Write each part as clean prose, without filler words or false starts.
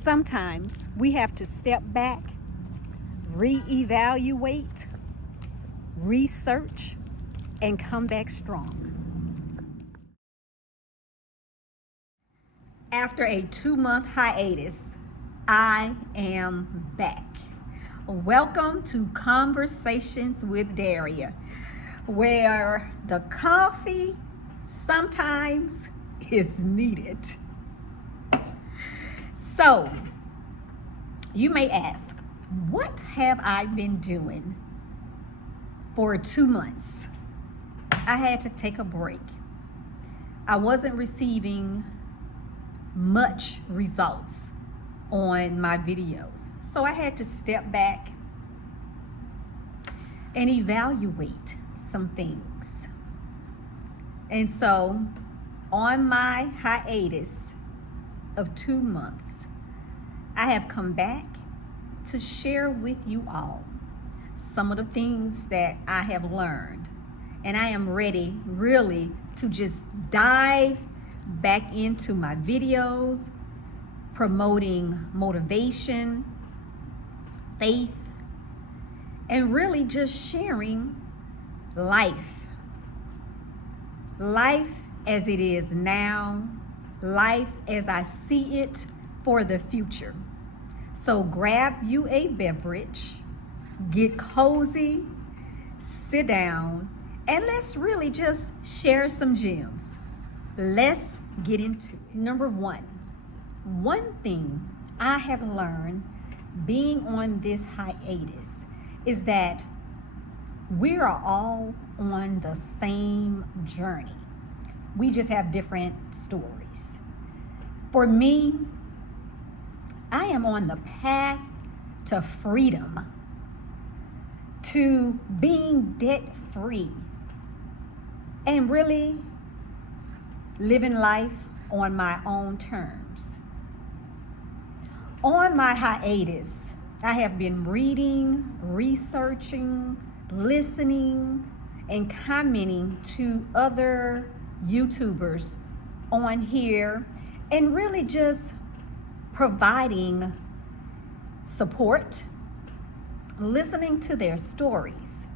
Sometimes we have to step back, reevaluate, research, and come back strong. After a 2-month hiatus, I am back. Welcome to Conversations with Daria, where the coffee sometimes is needed. So, you may ask, what have I been doing for 2 months? I had to take a break. I wasn't receiving much results on my videos, so I had to step back and evaluate some things. And so, on my hiatus of 2 months, I have come back to share with you all some of the things that I have learned. And I am ready really to just dive back into my videos, promoting motivation, faith, and really just sharing life. Life as it is now, life as I see it for the future. So grab you a beverage, get cozy, sit down, and let's really just share some gems. Let's get into it. Number one thing I have learned being on this hiatus is that we are all on the same journey. We just have different stories. For me, I am on the path to freedom, to being debt-free, and really living life on my own terms. On my hiatus, I have been reading, researching, listening, and commenting to other YouTubers on here, and really just providing support, listening to their stories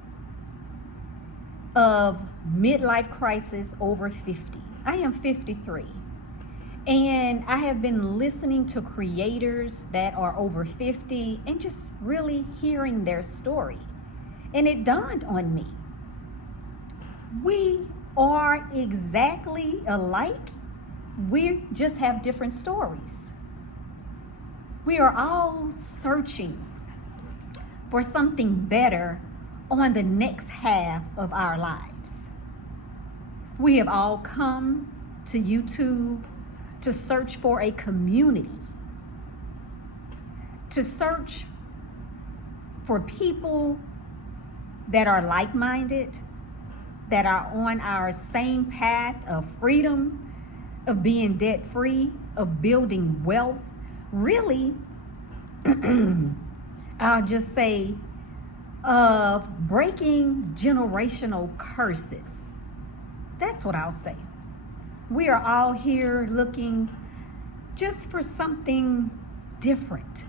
of midlife crisis over 50. I am 53, and I have been listening to creators that are over 50 and just really hearing their story. And it dawned on me, we are exactly alike. We just have different stories. We are all searching for something better on the next half of our lives. We have all come to YouTube to search for a community, to search for people that are like-minded, that are on our same path of freedom, of being debt-free, of building wealth, really, I'll just say, of breaking generational curses. That's what I'll say. We are all here looking just for something different.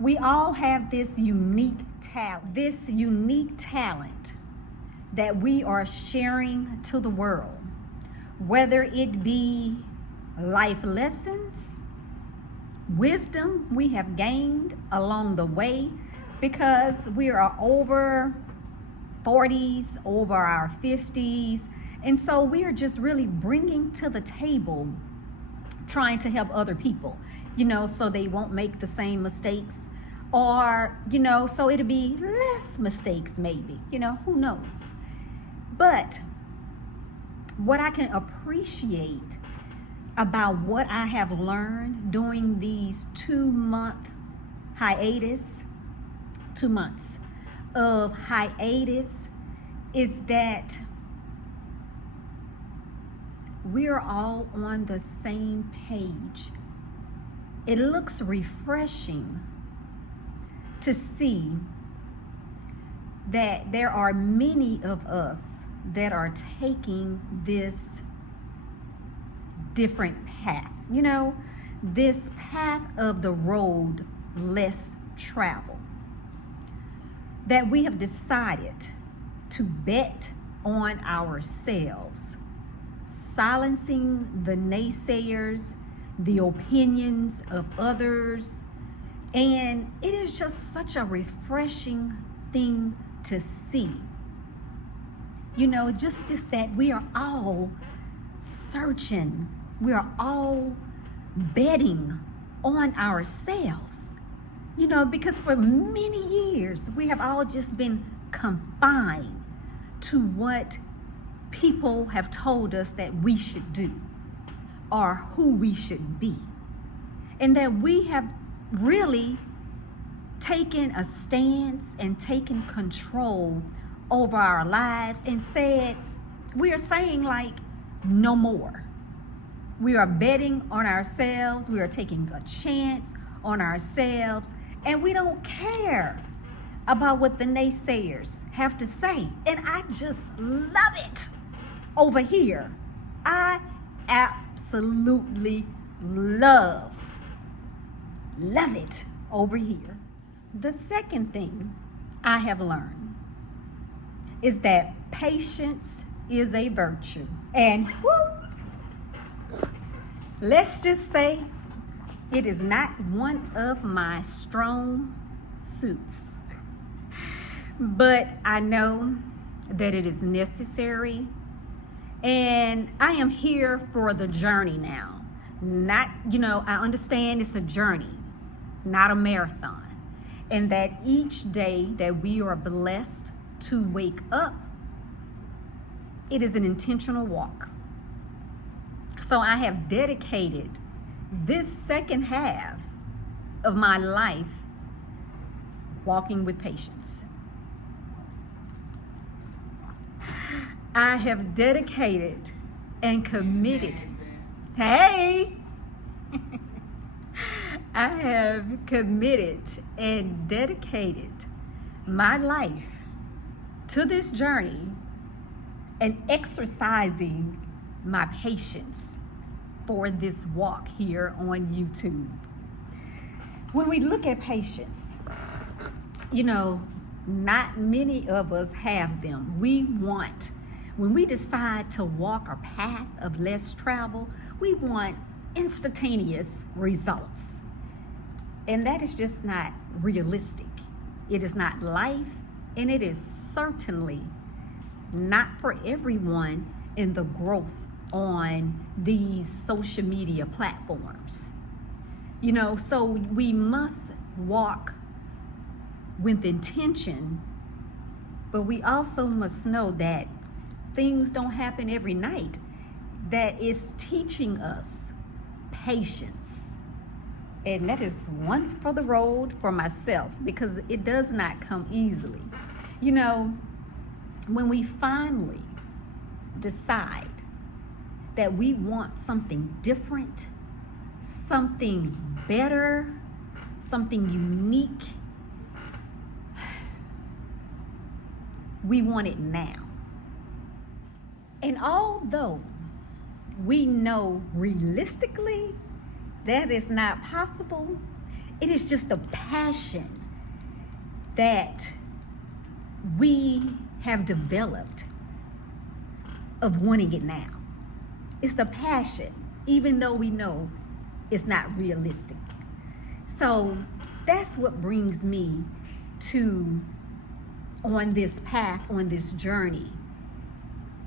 We all have this unique talent that we are sharing to the world, whether it be life lessons, wisdom we have gained along the way, because we are over 40s, over our 50s, and so we are just really bringing to the table, trying to help other people, so they won't make the same mistakes, or, so it'll be less mistakes maybe, who knows. But what I can appreciate about what I have learned during these 2-month hiatus, 2 months of hiatus, is that we're all on the same page. It looks refreshing to see that there are many of us that are taking this different path. this path of the road less traveled, that we have decided to bet on ourselves, silencing the naysayers, the opinions of others. And it is just such a refreshing thing to see. Just this, that we are all searching, we are all betting on ourselves, because for many years we have all just been confined to what people have told us that we should do or who we should be, and that we have really taken a stance and taken control over our lives and we are saying like, no more. We are betting on ourselves. We are taking a chance on ourselves, and we don't care about what the naysayers have to say. And I just love it over here. I absolutely love it over here. The second thing I have learned is that patience is a virtue. And let's just say it is not one of my strong suits, but I know that it is necessary, and I am here for the journey now. I understand it's a journey, not a marathon, and that each day that we are blessed to wake up, it is an intentional walk. So I have dedicated this second half of my life walking with patience. I have dedicated and committed. Hey! I have committed and dedicated my life to this journey and exercising my patience for this walk here on YouTube. When we look at patience, not many of us have them. When we decide to walk a path of less travel, we want instantaneous results. And that is just not realistic. It is not life, and it is certainly not for everyone in the growth on these social media platforms. So we must walk with intention, but we also must know that things don't happen every night. That is teaching us patience. And that is one for the road for myself, because it does not come easily. When we finally decide that we want something different, something better, something unique, we want it now. And although we know realistically that is not possible, it is just the passion that we have developed of wanting it now. It's the passion, even though we know it's not realistic. So that's what brings me to on this path, on this journey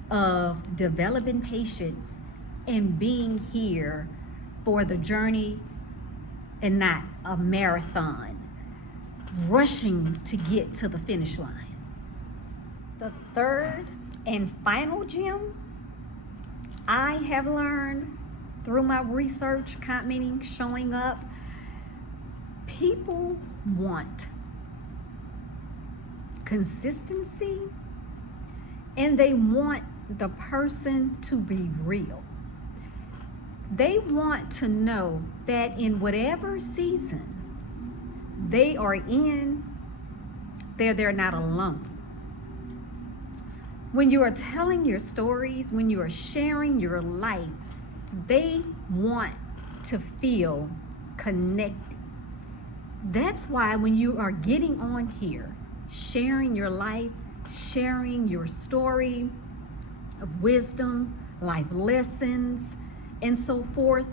of developing patience and being here for the journey and not a marathon, rushing to get to the finish line. The third and final gem I have learned through my research, commenting, showing up, people want consistency, and they want the person to be real. They want to know that in whatever season they are in, they're not alone. When you are telling your stories, when you are sharing your life, they want to feel connected. That's why when you are getting on here, sharing your life, sharing your story of wisdom, life lessons, and so forth,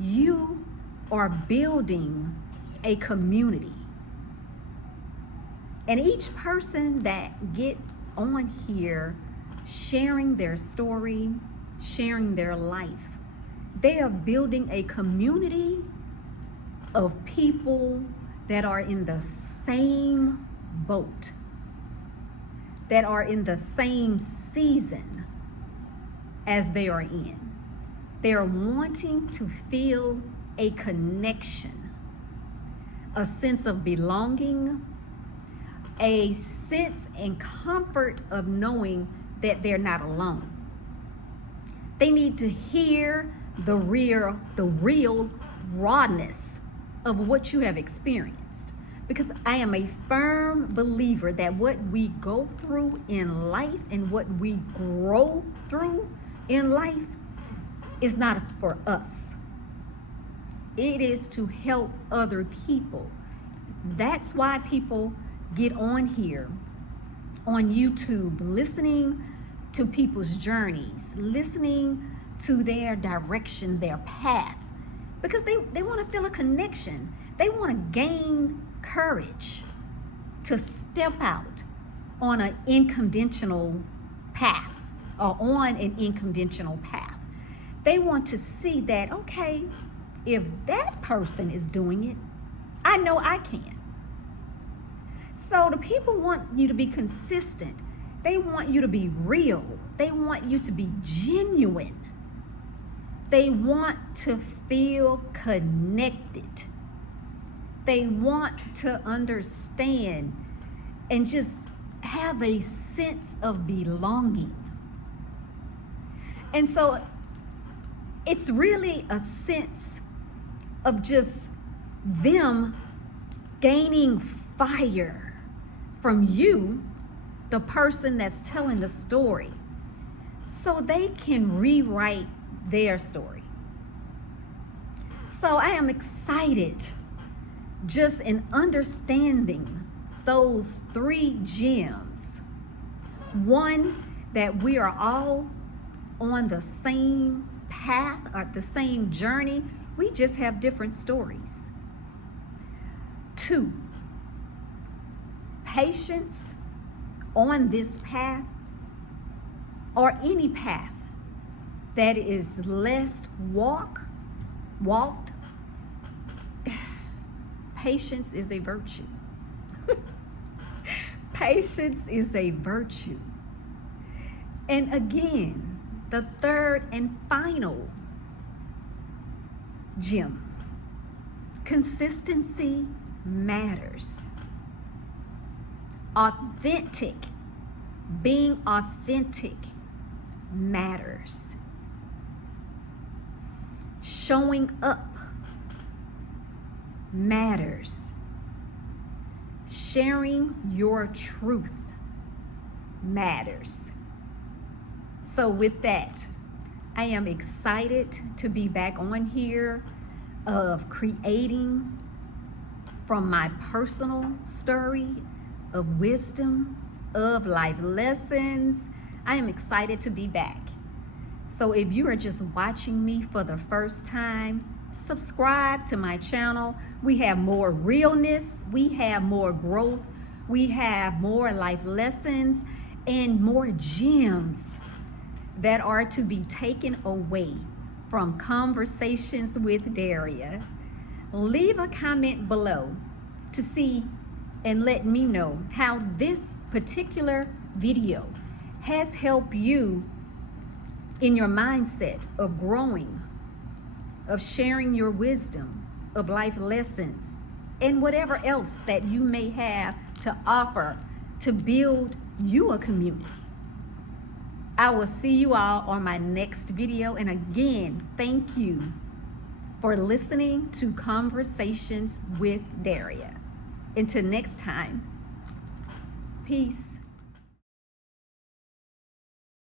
you are building a community. And each person that get on here sharing their story, sharing their life, they are building a community of people that are in the same boat, that are in the same season as they are in. They are wanting to feel a connection, a sense of belonging, a sense and comfort of knowing that they're not alone. They need to hear the real rawness of what you have experienced. Because I am a firm believer that what we go through in life and what we grow through in life is not for us. It is to help other people. That's why people get on here on YouTube, listening to people's journeys, listening to their directions, their path, because they want to feel a connection. They want to gain courage to step out on an unconventional path or on an unconventional path. They want to see that, okay, if that person is doing it, I know I can. So the people want you to be consistent. They want you to be real. They want you to be genuine. They want to feel connected. They want to understand and just have a sense of belonging. And so it's really a sense of just them gaining fire from you, the person that's telling the story, so they can rewrite their story. So I am excited just in understanding those 3 gems. One, that we are all on the same path or the same journey. We just have different stories. 2, patience on this path or any path that is less walked. Patience is a virtue. Patience is a virtue. And again, the 3rd and final gem, consistency matters. Being authentic matters. Showing up matters. Sharing your truth matters. So with that, I am excited to be back on here of creating from my personal story of wisdom, of life lessons. I am excited to be back. So if you are just watching me for the first time, subscribe to my channel. We have more realness, we have more growth, we have more life lessons and more gems that are to be taken away from Conversations with Daria. Leave a comment below to see and let me know how this particular video has helped you in your mindset of growing, of sharing your wisdom, of life lessons, and whatever else that you may have to offer to build you a community. I will see you all on my next video. And again, thank you for listening to Conversations with Daria. Until next time, peace.